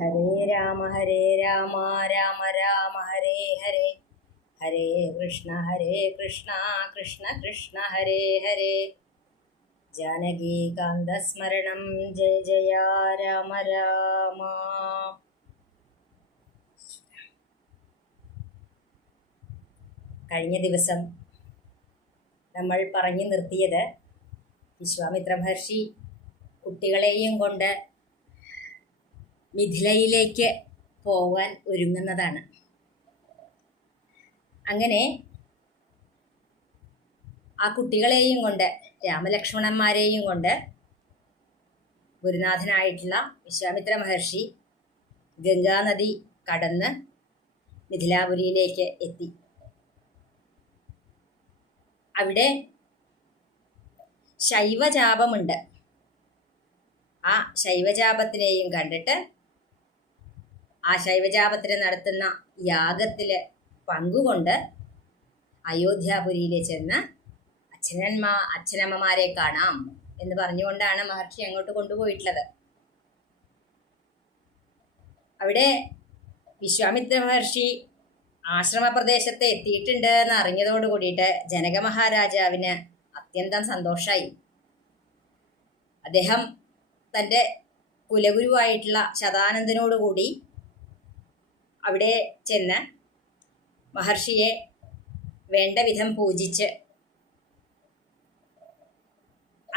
ഹരേ രാമ രാമ രാമ ഹരേ ഹരേ, ഹരേ കൃഷ്ണ കൃഷ്ണ കൃഷ്ണ ഹരേ ഹരേ. ജാനകീകാന്തസ്മരണം ജയ ജയ രാമ രാമ. കഴിഞ്ഞ ദിവസം നമ്മൾ പറഞ്ഞു നിർത്തിയത് വിശ്വാമിത്ര മഹർഷി കുട്ടികളെയും കൊണ്ട് മിഥിലയിലേക്ക് പോകാൻ ഒരുങ്ങുന്നതാണ്. അങ്ങനെ ആ കുട്ടികളെയും കൊണ്ട്, രാമലക്ഷ്മണന്മാരെയും കൊണ്ട് ഗുരുനാഥനായിട്ടുള്ള വിശ്വാമിത്ര മഹർഷി ഗംഗാനദി കടന്ന് മിഥിലാപുരിയിലേക്ക് എത്തി. അവിടെ ശൈവജാപമുണ്ട്. ആ ശൈവജാപത്തിനെയും കണ്ടിട്ട് ആ ശൈവജാപത്തിന് നടത്തുന്ന യാഗത്തിൽ പങ്കുകൊണ്ട് അയോധ്യാപുരിയിൽ ചെന്ന് അച്ഛനമ്മമാരെ കാണാം എന്ന് പറഞ്ഞുകൊണ്ടാണ് മഹർഷി അങ്ങോട്ട് കൊണ്ടുപോയിട്ടുള്ളത്. അവിടെ വിശ്വാമിത്ര മഹർഷി ആശ്രമപ്രദേശത്ത് എത്തിയിട്ടുണ്ട് എന്ന് അറിഞ്ഞതോട് കൂടിയിട്ട് ജനക മഹാരാജാവിന് അത്യന്തം സന്തോഷമായി. അദ്ദേഹം തൻ്റെ കുലഗുരുവായിട്ടുള്ള ശതാനന്ദനോടുകൂടി അവിടെ ചെന്ന് മഹർഷിയെ വേണ്ട വിധം പൂജിച്ച്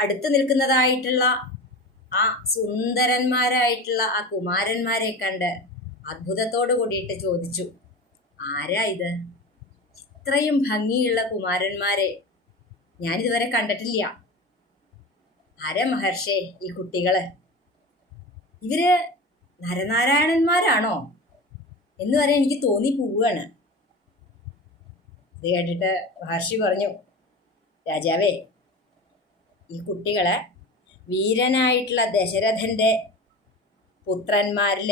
അടുത്ത് നിൽക്കുന്നതായിട്ടുള്ള ആ സുന്ദരന്മാരായിട്ടുള്ള ആ കുമാരന്മാരെ കണ്ട് അത്ഭുതത്തോടു കൂടിയിട്ട് ചോദിച്ചു, ആരാ ഇത്? ഇത്രയും ഭംഗിയുള്ള കുമാരന്മാരെ ഞാനിതുവരെ കണ്ടിട്ടില്ല. ആരാ മഹർഷേ ഈ കുട്ടികള്? ഇവര് നരനാരായണന്മാരാണോ എന്ന് വരെ എനിക്ക് തോന്നിപ്പോവുകയാണ്. ഇത് കേട്ടിട്ട് മഹർഷി പറഞ്ഞു, രാജാവേ, ഈ കുട്ടികള് വീരനായിട്ടുള്ള ദശരഥന്റെ പുത്രന്മാരിൽ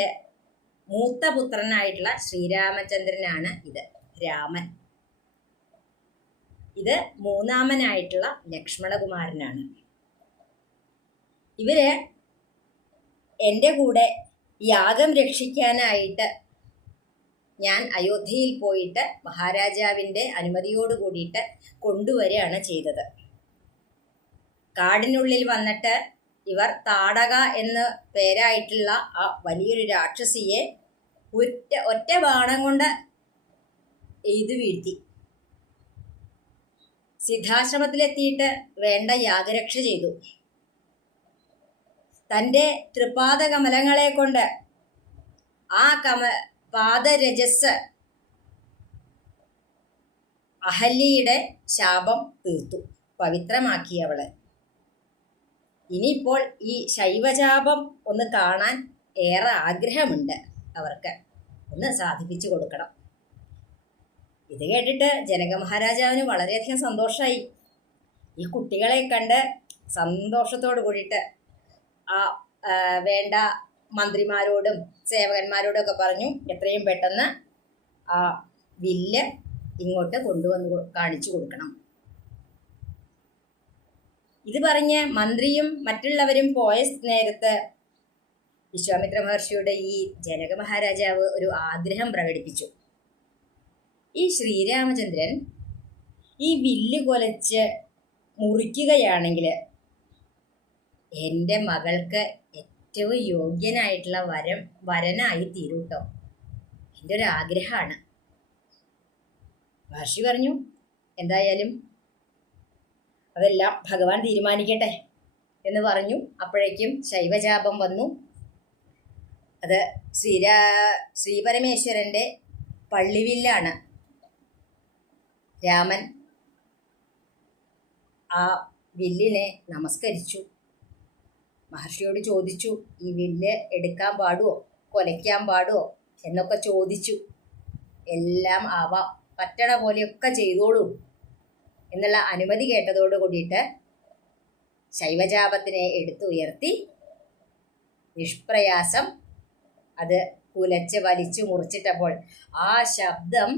മൂത്ത പുത്രനായിട്ടുള്ള ശ്രീരാമചന്ദ്രനാണ്. ഇത് രാമൻ. ഇത് മൂന്നാമനായിട്ടുള്ള ലക്ഷ്മണകുമാരനാണ്. ഇവര് എൻ്റെ കൂടെ യാഗം രക്ഷിക്കാനായിട്ട് ഞാൻ അയോധ്യയിൽ പോയിട്ട് മഹാരാജാവിൻ്റെ അനുമതിയോട് കൂടിയിട്ട് കൊണ്ടുവരികയാണ് ചെയ്തത്. കാടിനുള്ളിൽ വന്നിട്ട് ഇവർ താടക എന്ന് പേരായിട്ടുള്ള ആ വലിയൊരു രാക്ഷസിയെ ഒറ്റ ബാണം കൊണ്ട് എയ്തു വീഴ്ത്തി. സിദ്ധാശ്രമത്തിലെത്തിയിട്ട് വേണ്ട യാഗരക്ഷ ചെയ്തു. തൻ്റെ തൃപാദകമലങ്ങളെ കൊണ്ട് ആ പാദരജസ് അഹല്യയുടെ ശാപം തീർത്തു, പവിത്രമാക്കി അവളെ. ഇനിയിപ്പോൾ ഈ ശൈവജാപം ഒന്ന് കാണാൻ ഏറെ ആഗ്രഹമുണ്ട് അവർക്ക്, ഒന്ന് സാധിപ്പിച്ചു കൊടുക്കണം. ഇത് കേട്ടിട്ട് ജനക മഹാരാജാവിന് വളരെയധികം സന്തോഷമായി. ഈ കുട്ടികളെ കണ്ട് സന്തോഷത്തോട് കൂടിയിട്ട് ആ വേണ്ട മന്ത്രിമാരോടും സേവകന്മാരോടും ഒക്കെ പറഞ്ഞു, എത്രയും പെട്ടെന്ന് ആ വില്ല് ഇങ്ങോട്ട് കൊണ്ടുവന്ന് കാണിച്ചു കൊടുക്കണം. ഇത് പറഞ്ഞ് മന്ത്രിയും മറ്റുള്ളവരും പോയ നേരത്ത് വിശ്വാമിത്ര മഹർഷിയുടെ ഈ ജനക മഹാരാജാവ് ഒരു ആഗ്രഹം പ്രകടിപ്പിച്ചു. ഈ ശ്രീരാമചന്ദ്രൻ ഈ വില്ല് കൊലച്ച് മുറിക്കുകയാണെങ്കിൽ എൻ്റെ മകൾക്ക് ഏറ്റവും യോഗ്യനായിട്ടുള്ള വരനായി തീരൂട്ടോ. എൻ്റെ ഒരു ആഗ്രഹമാണ്. മഹർഷി പറഞ്ഞു, എന്തായാലും അതെല്ലാം ഭഗവാൻ തീരുമാനിക്കട്ടെ എന്ന് പറഞ്ഞു. അപ്പോഴേക്കും ശൈവജാപം വന്നു. അത് ശ്രീപരമേശ്വരൻ്റെ പള്ളിവില്ലാണ്. രാമൻ ആ വില്ലിനെ നമസ്കരിച്ചു. മഹർഷിയോട് ചോദിച്ചു, ഈ വില്ല് എടുക്കാൻ പാടുമോ, കൊലയ്ക്കാൻ പാടുമോ എന്നൊക്കെ ചോദിച്ചു. എല്ലാം ആവാം, പറ്റണ പോലെയൊക്കെ ചെയ്തോളൂ എന്നുള്ള അനുമതി കേട്ടതോട് കൂടിയിട്ട് ശൈവജാപത്തിനെ എടുത്തുയർത്തി നിഷ്പ്രയാസം അത് കുലച്ച് വലിച്ചു മുറിച്ചിട്ടപ്പോൾ ആ ശബ്ദം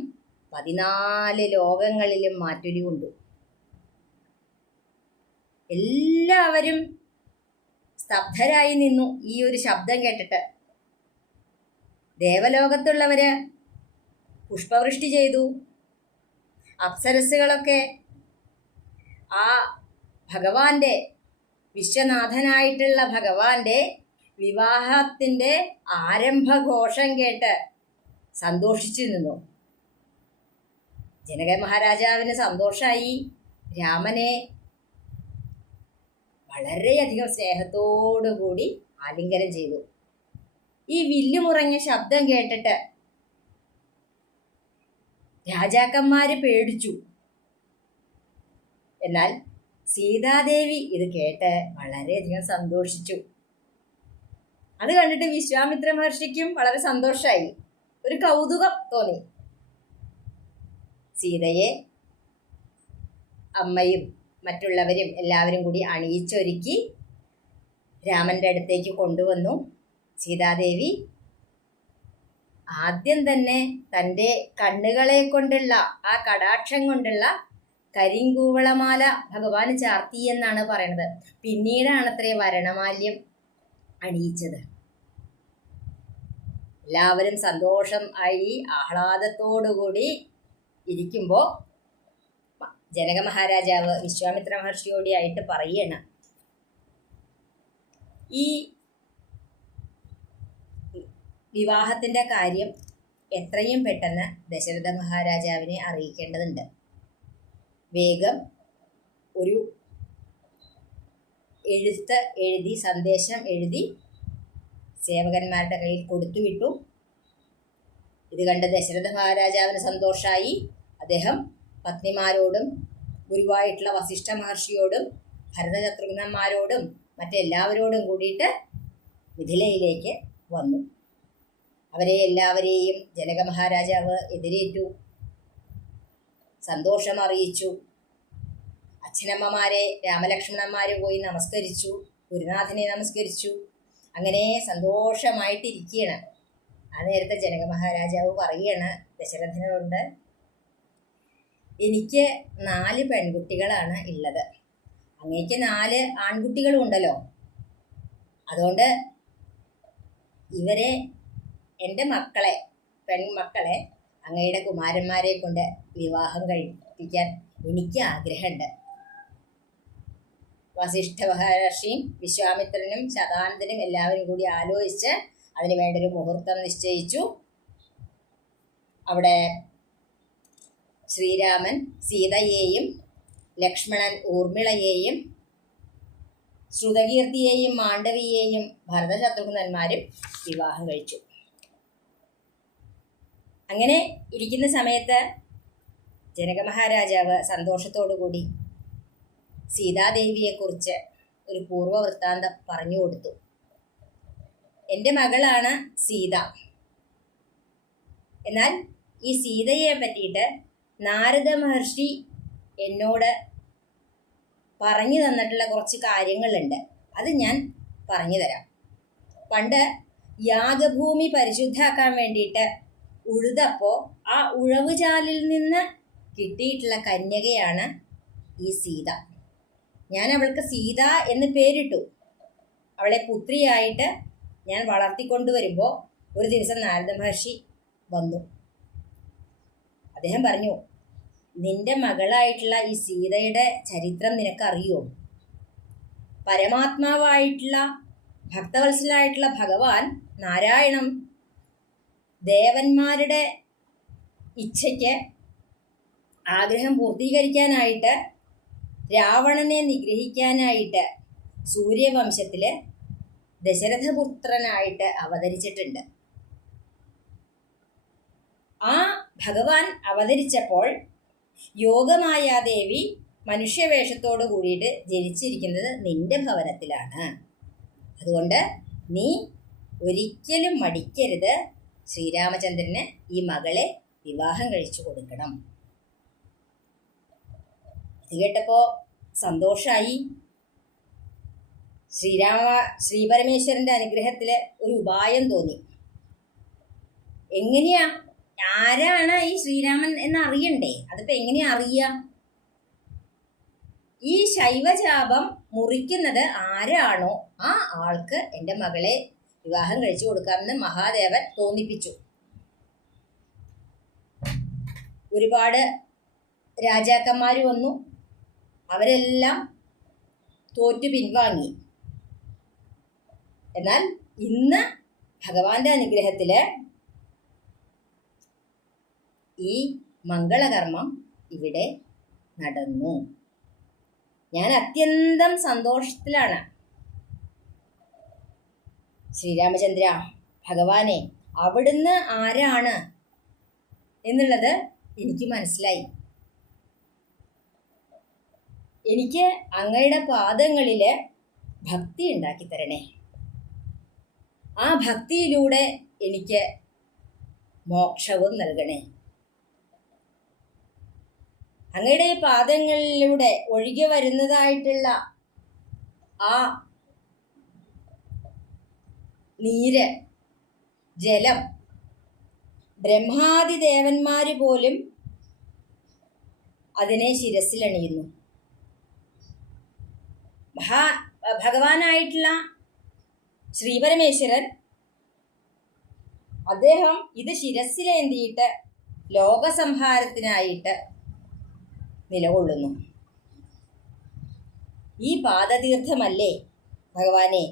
14 ലോകങ്ങളിലും മാറ്റൊലി കൊണ്ടു. എല്ലാവരും സ്തബ്ധരായി നിന്നു ഈ ഒരു ശബ്ദം കേട്ടിട്ട്. ദേവലോകത്തുള്ളവര് പുഷ്പവൃഷ്ടി ചെയ്തു. അപ്സരസ്സുകളൊക്കെ ആ ഭഗവാന്റെ, വിശ്വനാഥനായിട്ടുള്ള ഭഗവാന്റെ വിവാഹത്തിൻ്റെ ആരംഭഘോഷം കേട്ട് സന്തോഷിച്ചു നിന്നു. ജനക മഹാരാജാവിന് സന്തോഷമായി. രാമനെ വളരെയധികം സ്നേഹത്തോടുകൂടി ആലിംഗനം ചെയ്തു. ഈ വില്ലുമുറങ്ങിയ ശബ്ദം കേട്ടിട്ട് രാജാക്കന്മാര് പേടിച്ചു. എന്നാൽ സീതാദേവി ഇത് കേട്ട് വളരെയധികം സന്തോഷിച്ചു. അത് കണ്ടിട്ട് വിശ്വാമിത്ര മഹർഷിക്കും വളരെ സന്തോഷമായി, ഒരു കൗതുകം തോന്നി. സീതയെ അമ്മയും മറ്റുള്ളവരും എല്ലാവരും കൂടി അണിയിച്ചൊരുക്കി രാമൻ്റെ അടുത്തേക്ക് കൊണ്ടുവന്നു. സീതാദേവി ആദ്യം തന്നെ തൻ്റെ കണ്ണുകളെ കൊണ്ടുള്ള ആ കടാക്ഷം കൊണ്ടുള്ള കരിങ്കൂവളമാല ഭഗവാന് ചാർത്തി എന്നാണ് പറയുന്നത്. പിന്നീടാണത്രേ വരണമാല്യം അണിയിച്ചത്. എല്ലാവരും സന്തോഷം ആയി ആഹ്ലാദത്തോടുകൂടി ഇരിക്കുമ്പോൾ ജനക മഹാരാജാവ് വിശ്വാമിത്ര മഹർഷിയോടായിട്ട് പറയണം, ഈ വിവാഹത്തിൻ്റെ കാര്യം എത്രയും പെട്ടെന്ന് ദശരഥ മഹാരാജാവിനെ അറിയിക്കേണ്ടതുണ്ട്. വേഗം ഒരു എഴുതി സന്ദേശം എഴുതി സേവകന്മാരുടെ കയ്യിൽ കൊടുത്തുവിട്ടു. ഇത് കണ്ട് ദശരഥ മഹാരാജാവിന് സന്തോഷമായി. അദ്ദേഹം പത്നിമാരോടും ഗുരുവായിട്ടുള്ള വസിഷ്ഠ മഹർഷിയോടും ഭരതശത്രുഘ്നന്മാരോടും മറ്റെല്ലാവരോടും കൂടിയിട്ട് മിഥിലയിലേക്ക് വന്നു. അവരെ എല്ലാവരെയും ജനക മഹാരാജാവ് എതിരേറ്റു, സന്തോഷം അറിയിച്ചു. അച്ഛനമ്മമാരെ രാമലക്ഷ്മണന്മാർ പോയി നമസ്കരിച്ചു, ഗുരുനാഥനെ നമസ്കരിച്ചു. അങ്ങനെ സന്തോഷമായിട്ടിരിക്കുകയാണ്. ആ നേരത്തെ ജനക മഹാരാജാവ് പറയുകയാണ് ദശരഥനോട്, എനിക്ക് 4 പെൺകുട്ടികളാണ് ഉള്ളത്, അങ്ങേക്ക് 4 ആൺകുട്ടികളും ഉണ്ടല്ലോ, അതുകൊണ്ട് ഇവരെ, എൻ്റെ മക്കളെ, പെൺമക്കളെ അങ്ങയുടെ കുമാരന്മാരെ കൊണ്ട് വിവാഹം കഴിപ്പിക്കാൻ എനിക്ക് ആഗ്രഹമുണ്ട്. വസിഷ്ഠ മഹർഷിയും വിശ്വാമിത്രനും ശതാനന്ദനും എല്ലാവരും കൂടി ആലോചിച്ച് അതിന് വേണ്ടൊരു മുഹൂർത്തം നിശ്ചയിച്ചു. അവിടെ ശ്രീരാമൻ സീതയെയും ലക്ഷ്മണൻ ഊർമിളയെയും ശ്രുതകീർത്തിയെയും മാണ്ഡവിയെയും ഭരതശത്രുഘ്നന്മാരും വിവാഹം കഴിച്ചു. അങ്ങനെ ഇരിക്കുന്ന സമയത്ത് ജനക മഹാരാജാവ് സന്തോഷത്തോടു കൂടി സീതാദേവിയെക്കുറിച്ച് ഒരു പൂർവ്വവൃത്താന്തം പറഞ്ഞു കൊടുത്തു. എൻ്റെ മകളാണ് സീത. എന്നാൽ ഈ സീതയെ പറ്റിയിട്ട് നാരദ മഹർഷി എന്നോട് പറഞ്ഞു തന്നിട്ടുള്ള കുറച്ച് കാര്യങ്ങളുണ്ട്, അത് ഞാൻ പറഞ്ഞു തരാം. പണ്ട് യാഗഭൂമി പരിശുദ്ധാക്കാൻ വേണ്ടിയിട്ട് ഉഴുതപ്പോൾ ആ ഉഴവുചാലിൽ നിന്ന് കിട്ടിയിട്ടുള്ള കന്യകയാണ് ഈ സീത. ഞാൻ അവൾക്ക് സീത എന്ന് പേരിട്ടു. അവളെ പുത്രിയായിട്ട് ഞാൻ വളർത്തിക്കൊണ്ടുവരുമ്പോൾ ഒരു ദിവസം നാരദ മഹർഷി വന്നു. അദ്ദേഹം പറഞ്ഞു, നിന്റെ മകളായിട്ടുള്ള ഈ സീതയുടെ ചരിത്രം നിനക്കറിയോ? പരമാത്മാവായിട്ടുള്ള ഭക്തവത്സലായിട്ടുള്ള ഭഗവാൻ നാരായണം ദേവന്മാരുടെ ഇച്ഛയ്ക്ക് ആഗ്രഹം പൂർത്തീകരിക്കാനായിട്ട് രാവണനെ നിഗ്രഹിക്കാനായിട്ട് സൂര്യവംശത്തിൽ ദശരഥപുത്രനായിട്ട് അവതരിച്ചിട്ടുണ്ട്. ആ ഭഗവാൻ അവതരിച്ചപ്പോൾ യോഗമായാദേവി മനുഷ്യവേഷത്തോട് കൂടിയിട്ട് ജനിച്ചിരിക്കുന്നത് നിന്റെ ഭവനത്തിലാണ്. അതുകൊണ്ട് നീ ഒരിക്കലും മടിക്കരുത്, ശ്രീരാമചന്ദ്രന് ഈ മകളെ വിവാഹം കഴിച്ചു കൊടുക്കണം. ഇത് കേട്ടപ്പോൾ സന്തോഷമായി. ശ്രീപരമേശ്വരൻ്റെ അനുഗ്രഹത്തിൽ ഒരു ഉപായം തോന്നി. എങ്ങനെയാ, ആരാണ് ഈ ശ്രീരാമൻ എന്ന് അറിയണ്ടേ? അതിപ്പോൾ എങ്ങനെയാ അറിയുക? ഈ ശൈവചാപം മുറിക്കുന്നത് ആരാണോ ആ ആൾക്ക് എൻ്റെ മകളെ വിവാഹം കഴിച്ചു കൊടുക്കാമെന്ന് മഹാദേവൻ തോന്നിപ്പിച്ചു. ഒരുപാട് രാജാക്കന്മാർ വന്നു. അവരെല്ലാം തോറ്റു പിൻവാങ്ങി. എന്നാൽ ഇന്ന് ഭഗവാന്റെ അനുഗ്രഹത്തില് ഈ മംഗളകർമ്മം ഇവിടെ നടന്നു. ഞാൻ അത്യന്തം സന്തോഷത്തിലാണ്. ശ്രീരാമചന്ദ്ര ഭഗവാനെ, അവിടുന്ന് ആരാണ് എന്നുള്ളത് എനിക്ക് മനസ്സിലായി. എനിക്ക് അങ്ങയുടെ പാദങ്ങളില് ഭക്തി ഉണ്ടാക്കി തരണേ. ആ ഭക്തിയിലൂടെ എനിക്ക് മോക്ഷവും നൽകണേ. അങ്ങയുടെ പാദങ്ങളിലൂടെ ഒഴുകി വരുന്നതായിട്ടുള്ള ആ നീര്, ജലം, ബ്രഹ്മാദി ദേവന്മാര് പോലും അതിനെ ശിരസിലണിയുന്നു. ഭഗവാനായിട്ടുള്ള ശ്രീപരമേശ്വരൻ അദ്ദേഹം ഇത് ശിരസിലേന്തിയിട്ട് ലോകസംഹാരത്തിനായിട്ട് നിലകൊള്ളുന്നു. ഈ പാദതീർത്ഥമല്ലേ ഭഗവാനെ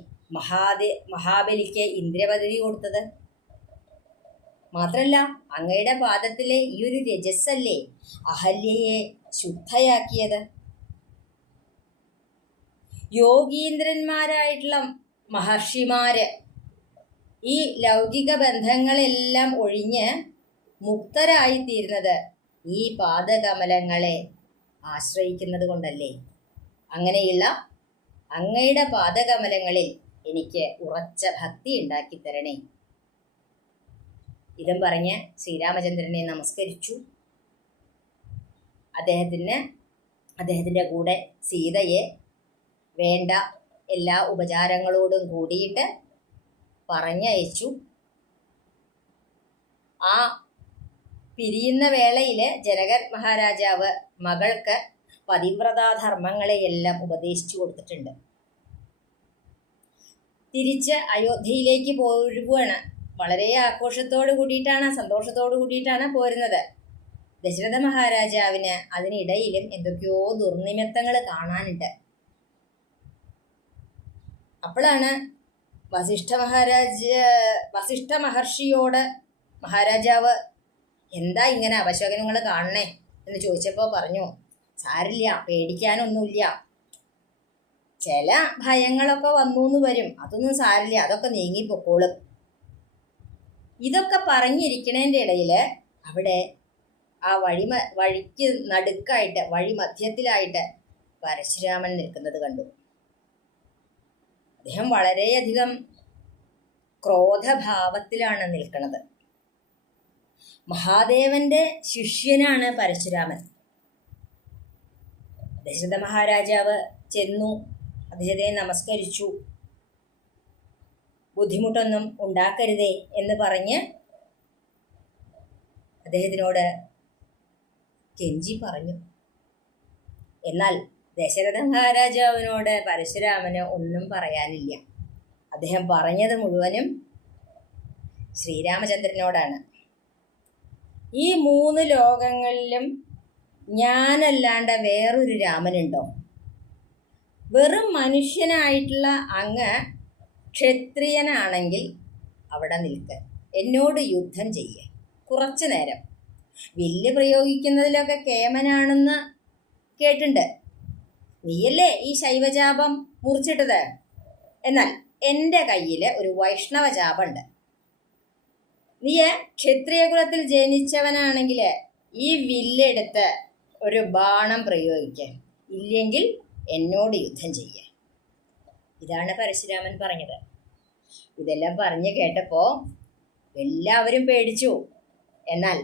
മഹാബലിക്ക് ഇന്ദ്രപദവി കൊടുത്തത്? മാത്രല്ല അങ്ങയുടെ പാദത്തിലെ ഈ ഒരു രജസ്സല്ലേ അഹല്യയെ ശുദ്ധയാക്കിയത്? യോഗീന്ദ്രന്മാരായിട്ടുള്ള മഹർഷിമാര് ഈ ലൗകിക ബന്ധങ്ങളെല്ലാം ഒഴിഞ്ഞ് മുക്തരായിത്തീരുന്നത് ഈ പാദകമലങ്ങളെ ആശ്രയിക്കുന്നത് കൊണ്ടല്ലേ? അങ്ങനെയുള്ള അങ്ങയുടെ പാദകമലങ്ങളിൽ എനിക്ക് ഉറച്ച ഭക്തി ഉണ്ടാക്കി തരണേ. ഇതും പറഞ്ഞ് ശ്രീരാമചന്ദ്രനെ നമസ്കരിച്ചു. അദ്ദേഹത്തിൻ്റെ കൂടെ സീതയെ വേണ്ട എല്ലാ ഉപചാരങ്ങളോടും കൂടിയിട്ട് പറഞ്ഞയച്ചു. ആ പിരിയുന്ന വേളയിൽ ജനകൻ മഹാരാജാവ് മകൾക്ക് പതിവ്രതാധർമ്മങ്ങളെയെല്ലാം ഉപദേശിച്ചു കൊടുത്തിട്ടുണ്ട്. തിരിച്ച് അയോധ്യയിലേക്ക് പോരുകയാണ്. വളരെ ആഘോഷത്തോടു കൂടിയിട്ടാണ്, സന്തോഷത്തോടു കൂടിയിട്ടാണ് പോരുന്നത്. ദശരഥ മഹാരാജാവിന് അതിനിടയിലും എന്തൊക്കെയോ ദുർനിമിത്തങ്ങൾ കാണാനുണ്ട്. അപ്പോഴാണ് വസിഷ്ഠ മഹർഷിയോട് മഹാരാജാവ് എന്താ ഇങ്ങനെ അപശകനങ്ങൾ കാണണേ എന്ന് ചോദിച്ചപ്പോൾ പറഞ്ഞു, സാരില്ല, പേടിക്കാനൊന്നുമില്ല. ചില ഭയങ്ങളൊക്കെ വന്നു എന്ന് വരും, അതൊന്നും സാരില്ല, അതൊക്കെ നീങ്ങിപ്പോക്കോളും. ഇതൊക്കെ പറഞ്ഞിരിക്കണേൻ്റെ ഇടയിൽ അവിടെ ആ വഴിക്ക് നടുക്കായിട്ട്, വഴി മധ്യത്തിലായിട്ട് പരശുരാമൻ നിൽക്കുന്നത് കണ്ടു. അദ്ദേഹം വളരെയധികം ക്രോധഭാവത്തിലാണ് നിൽക്കുന്നത്. മഹാദേവന്റെ ശിഷ്യനാണ് പരശുരാമൻ. ദശരഥ മഹാരാജാവ് ചെന്നു, അദ്ദേഹത്തെ നമസ്കരിച്ചു. ബുദ്ധിമുട്ടൊന്നും ഉണ്ടാക്കരുതേ എന്ന് പറഞ്ഞ് അദ്ദേഹത്തിനോട് കെഞ്ചി പറഞ്ഞു. എന്നാൽ ദശരഥ മഹാരാജാവിനോട് പരശുരാമന് ഒന്നും പറയാനില്ല. അദ്ദേഹം പറഞ്ഞത് മുഴുവനും ശ്രീരാമചന്ദ്രനോടാണ്. ഈ 3 ലോകങ്ങളിലും ഞാനല്ലാണ്ട് വേറൊരു രാമനുണ്ടോ? വെറും മനുഷ്യനായിട്ടുള്ള അങ്ങ് ക്ഷത്രിയനാണെങ്കിൽ അവിടെ നിൽക്ക്, എന്നോട് യുദ്ധം ചെയ്യുക. കുറച്ചു നേരം വില്ല് പ്രയോഗിക്കുന്നതിലൊക്കെ കേമനാണെന്ന് കേട്ടിട്ടുണ്ട്. നീയല്ലേ ഈ ശൈവചാപം മുറിച്ചിട്ടത്? എന്നാൽ എൻ്റെ കയ്യിൽ ഒരു വൈഷ്ണവ ചാപമുണ്ട്. നീ ക്ഷത്രിയകുലത്തിൽ ജനിച്ചവനാണെങ്കിൽ ഈ വില്ലെടുത്ത് ഒരു ബാണം പ്രയോഗിക്കുക, ഇല്ലെങ്കിൽ എന്നോട് യുദ്ധം ചെയ്യുക. ഇതാണ് പരശുരാമൻ പറഞ്ഞത്. ഇതെല്ലാം പറഞ്ഞു കേട്ടപ്പോൾ എല്ലാവരും പേടിച്ചു. എന്നാൽ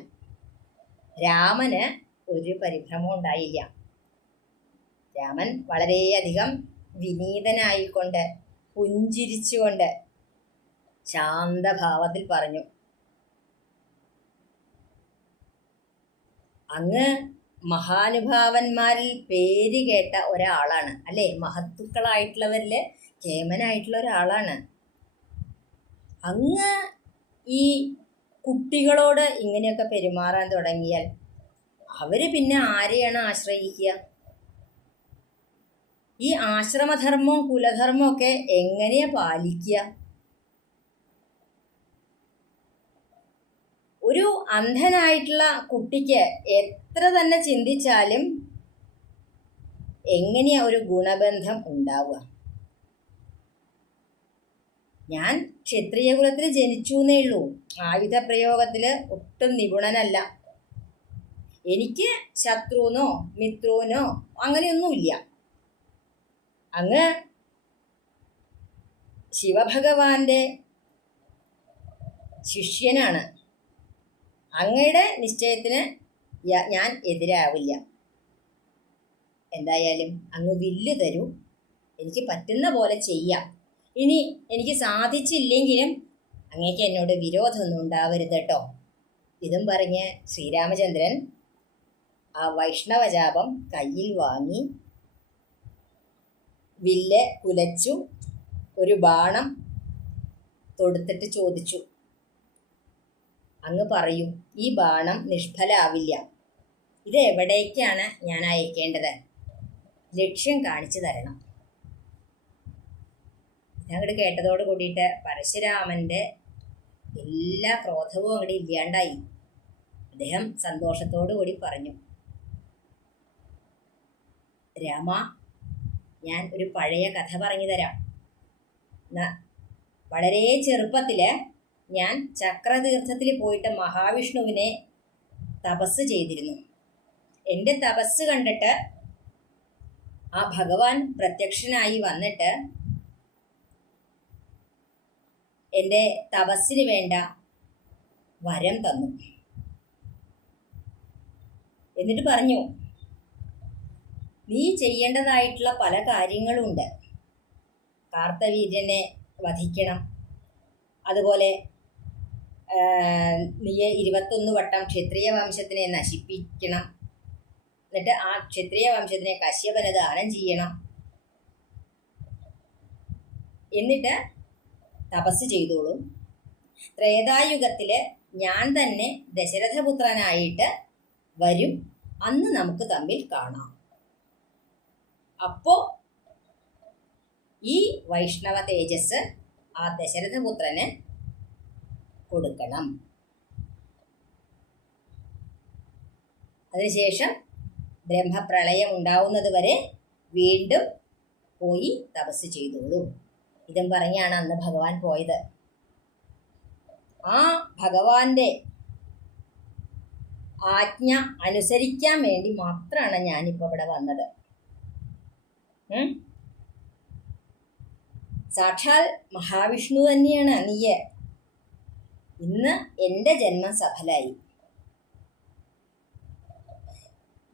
രാമന് ഒരു പരിഭ്രമവും ഉണ്ടായില്ല. രാമൻ വളരെയധികം വിനീതനായിക്കൊണ്ട് പുഞ്ചിരിച്ചുകൊണ്ട് ശാന്തഭാവത്തിൽ പറഞ്ഞു, അങ്ങ് മഹാനുഭാവന്മാരിൽ പേര് കേട്ട ഒരാളാണ് അല്ലേ? മഹത്തുക്കളായിട്ടുള്ളവരിൽ കേമനായിട്ടുള്ള ഒരാളാണ്. അങ്ങ് ഈ കുട്ടികളോട് ഇങ്ങനെയൊക്കെ പെരുമാറാൻ തുടങ്ങിയാൽ അവർ പിന്നെ ആരെയാണ് ആശ്രയിക്കുക? ഈ ആശ്രമധർമ്മവും കുലധർമ്മവും ഒക്കെ എങ്ങനെയാ പാലിക്കുക? ഒരു അന്ധനായിട്ടുള്ള കുട്ടിക്ക് എത്ര തന്നെ ചിന്തിച്ചാലും എങ്ങനെയാ ഒരു ഗുണബന്ധം ഉണ്ടാവുക? ഞാൻ ക്ഷത്രിയ കുലത്തിൽ ജനിച്ചു എന്നേ ഉള്ളൂ, ആയുധ പ്രയോഗത്തിൽ ഒട്ടും നിപുണനല്ല. എനിക്ക് ശത്രുവിനോ മിത്രൂനോ അങ്ങനെയൊന്നുമില്ല. അങ്ങ് ശിവഭഗവാന്റെ ശിഷ്യനാണ്. അങ്ങയുടെ നിശ്ചയത്തിന് ഞാൻ എതിരാവില്ല. എന്തായാലും അങ്ങ് വില്ല് തരൂ, എനിക്ക് പറ്റുന്ന പോലെ ചെയ്യാം. ഇനി എനിക്ക് സാധിച്ചില്ലെങ്കിലും അങ്ങേക്ക് എന്നോട് വിരോധമൊന്നും ഉണ്ടാവരുത് കേട്ടോ. ഇതും പറഞ്ഞ് ശ്രീരാമചന്ദ്രൻ ആ വൈഷ്ണവചാപം കയ്യിൽ വാങ്ങി വില്ല് കുലച്ചു, ഒരു ബാണം തൊടുത്തിട്ട് ചോദിച്ചു, അങ്ങ് പറയൂ, ഈ ബാണം നിഷ്ഫലാവില്ല, ഇത് എവിടേക്കാണ് ഞാൻ അയക്കേണ്ടത്? ലക്ഷ്യം കാണിച്ചു തരണം. അങ്ങോട്ട് കേട്ടതോട് കൂടിയിട്ട് പരശുരാമൻ്റെ എല്ലാ ക്രോധവും അങ്ങോട്ട് ഇല്ലാണ്ടായി. അദ്ദേഹം സന്തോഷത്തോടു കൂടി പറഞ്ഞു, രാമ, ഞാൻ ഒരു പഴയ കഥ പറഞ്ഞു തരാം. വളരെ ചെറുപ്പത്തിൽ ഞാൻ ചക്രതീർത്ഥത്തിൽ പോയിട്ട് മഹാവിഷ്ണുവിനെ തപസ് ചെയ്തിരുന്നു. എൻ്റെ തപസ് കണ്ടിട്ട് ആ ഭഗവാൻ പ്രത്യക്ഷനായി വന്നിട്ട് എൻ്റെ തപസ്സിന് വേണ്ട വരം തന്നു. എന്നിട്ട് പറഞ്ഞു, നീ ചെയ്യേണ്ടതായിട്ടുള്ള പല കാര്യങ്ങളുണ്ട്. കാർത്തവീര്യനെ വധിക്കണം, അതുപോലെ നീ 21 വട്ടം ക്ഷത്രിയ വംശത്തിനെ നശിപ്പിക്കണം, എന്നിട്ട് ആ ക്ഷത്രിയ വംശത്തിനെ കശ്യപന് ദാനം ചെയ്യണം, എന്നിട്ട് തപസ് ചെയ്തോളൂ. ത്രേതായുഗത്തിൽ ഞാൻ തന്നെ ദശരഥപുത്രനായിട്ട് വരും, അന്ന് നമുക്ക് തമ്മിൽ കാണാം. അപ്പോൾ ഈ വൈഷ്ണവ തേജസ് ആ ദശരഥപുത്രന് കൊടുക്കണം. അതിനുശേഷം ബ്രഹ്മപ്രളയം ഉണ്ടാവുന്നത് വരെ വീണ്ടും പോയി തപസ് ചെയ്തോളൂ. ഇതും പറഞ്ഞാണ് അന്ന് ഭഗവാൻ പോയത്. ആ ഭഗവാന്റെ ആജ്ഞ അനുസരിക്കാൻ വേണ്ടി മാത്രമാണ് ഞാനിപ്പോൾ ഇവിടെ വന്നത്. സാക്ഷാൽ മഹാവിഷ്ണു തന്നെയാണ് നീയെ. ഇന്ന് എൻ്റെ ജന്മം സഫലായി.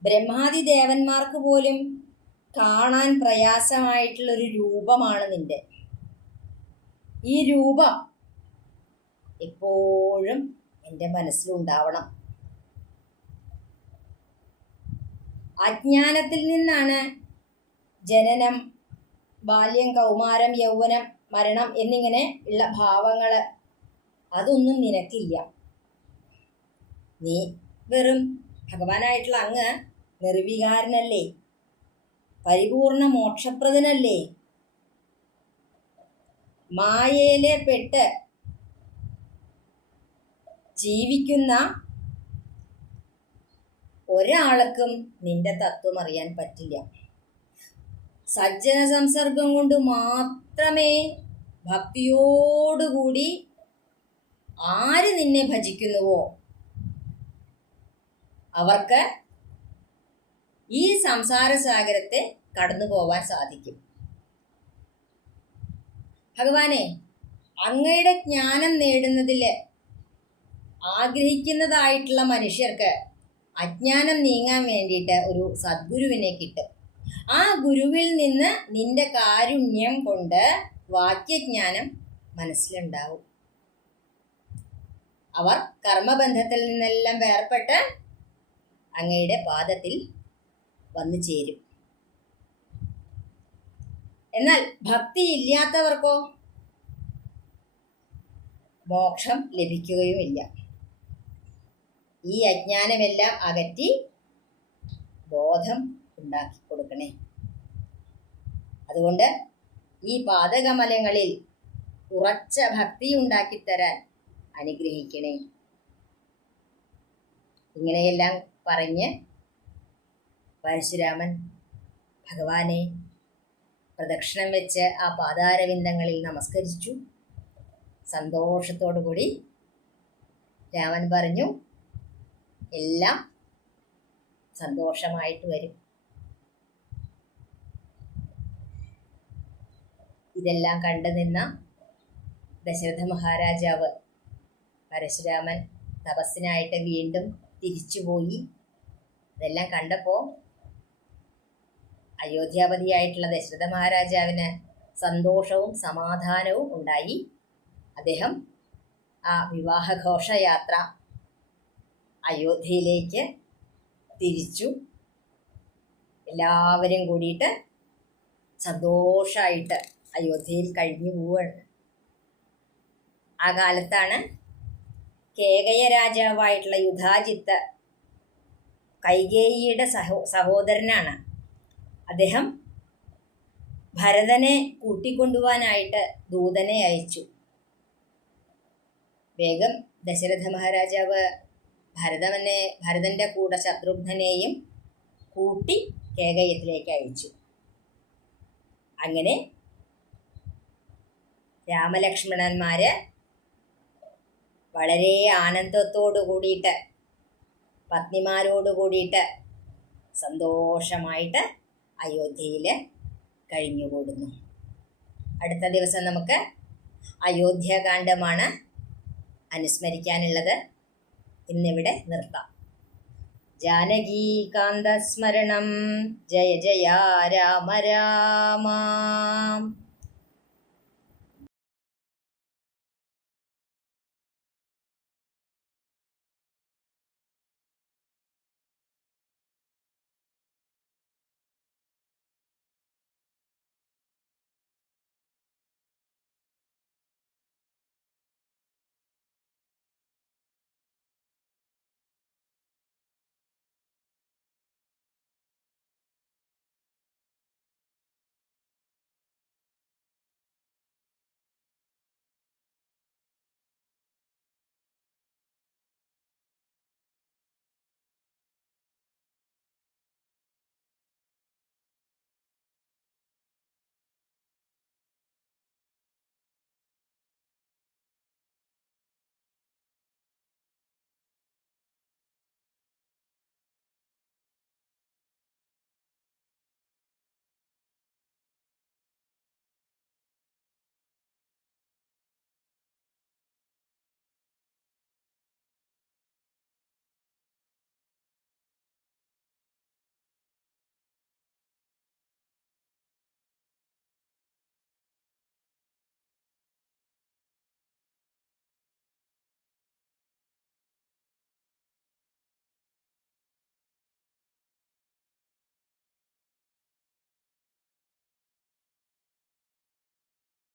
ബ്രഹ്മാദി ദേവന്മാർക്ക് പോലും കാണാൻ പ്രയാസമായിട്ടുള്ളൊരു രൂപമാണ് നിന്റെ. ഈ രൂപം എപ്പോഴും എൻ്റെ മനസ്സിലുണ്ടാവണം. അജ്ഞാനത്തിൽ നിന്നാണ് ജനനം, ബാല്യം, കൗമാരം, യൗവനം, മരണം എന്നിങ്ങനെ ഉള്ള ഭാവങ്ങൾ. അതൊന്നും നിനക്കില്ല. നീ വെറും ഭഗവാനായിട്ടുള്ള അങ്ങ് നിർവികാരനല്ലേ, പരിപൂർണ മോക്ഷപ്രദനല്ലേ. മായയിലെ പെട്ട് ജീവിക്കുന്ന ഒരാൾക്കും നിന്റെ തത്വം അറിയാൻ പറ്റില്ല. സജ്ജന സംസർഗം കൊണ്ട് മാത്രമേ ഭക്തിയോടുകൂടി ആര് നിന്നെ ഭജിക്കുന്നുവോ അവർക്ക് ഈ സംസാരസാഗരത്തെ കടന്നു പോവാൻ സാധിക്കും. ഭഗവാനെ, അങ്ങയുടെ ജ്ഞാനം നേടുന്നതിൽ ആഗ്രഹിക്കുന്നതായിട്ടുള്ള മനുഷ്യർക്ക് അജ്ഞാനം നീങ്ങാൻ വേണ്ടിയിട്ട് ഒരു സദ്ഗുരുവിനെ കിട്ടും. ആ ഗുരുവിൽ നിന്ന് നിന്റെ കാരുണ്യം കൊണ്ട് വാക്യജ്ഞാനം മനസ്സിലുണ്ടാവും. അവർ കർമ്മബന്ധത്തിൽ നിന്നെല്ലാം വേർപെട്ട് അങ്ങയുടെ പാദത്തിൽ വന്നു ചേരും. എന്നാൽ ഭക്തി ഇല്ലാത്തവർക്കോ മോക്ഷം ലഭിക്കുകയുമില്ല. ഈ അജ്ഞാനമെല്ലാം അകറ്റി ബോധം ഉണ്ടാക്കി കൊടുക്കണേ. അതുകൊണ്ട് ഈ പാദകമലങ്ങളിൽ ഉറച്ച ഭക്തി ഉണ്ടാക്കിത്തരാൻ അനുഗ്രഹിക്കണേ. ഇങ്ങനെയെല്ലാം പറഞ്ഞ് പരശുരാമൻ ഭഗവാനെ പ്രദക്ഷിണം വെച്ച് ആ പാദാരവിന്ദങ്ങളിൽ നമസ്കരിച്ചു. സന്തോഷത്തോടുകൂടി രാമൻ പറഞ്ഞു, എല്ലാം സന്തോഷമായിട്ട് വരും. ഇതെല്ലാം കണ്ടു നിന്ന ദശരഥ മഹാരാജാവ് പരശുരാമൻ തപസ്സിനായിട്ട് വീണ്ടും തിരിച്ചുപോയി. ഇതെല്ലാം കണ്ടപ്പോൾ അയോധ്യാപതിയായിട്ടുള്ള ദശരഥ മഹാരാജാവിന് സന്തോഷവും സമാധാനവും ഉണ്ടായി. അദ്ദേഹം ആ വിവാഹഘോഷയാത്ര അയോധ്യയിലേക്ക് തിരിച്ചു. എല്ലാവരും കൂടിയിട്ട് സന്തോഷമായിട്ട് അയോധ്യയിൽ കഴിഞ്ഞു പോവുകയാണ്. ആ കാലത്താണ് കേകയ രാജാവായിട്ടുള്ള യുധാജിത്ത്, കൈകേയിയുടെ സഹോദരനാണ്. അദ്ദേഹം ഭരതനെ കൂട്ടിക്കൊണ്ടുപോകാനായിട്ട് ദൂതനെ അയച്ചു. വേഗം ദശരഥ മഹാരാജാവ് ഭരതൻ്റെ കൂടെ ശത്രുഘ്നെയും കൂട്ടി കേകയത്തിലേക്ക് അയച്ചു. അങ്ങനെ രാമലക്ഷ്മണന്മാര് വളരെ ആനന്ദത്തോടു കൂടിയിട്ട് പത്നിമാരോട് കൂടിയിട്ട് സന്തോഷമായിട്ട് അയോധ്യയിൽ കഴിഞ്ഞുകൂടുന്നു. അടുത്ത ദിവസം നമുക്ക് അയോധ്യാകാന്ഡമാണ് അനുസ്മരിക്കാനുള്ളത്. ഇന്നിവിടെ നിർത്താം. ജാനകീകാന്തസ്മരണം. ജയ ജയ രാമ രാമ.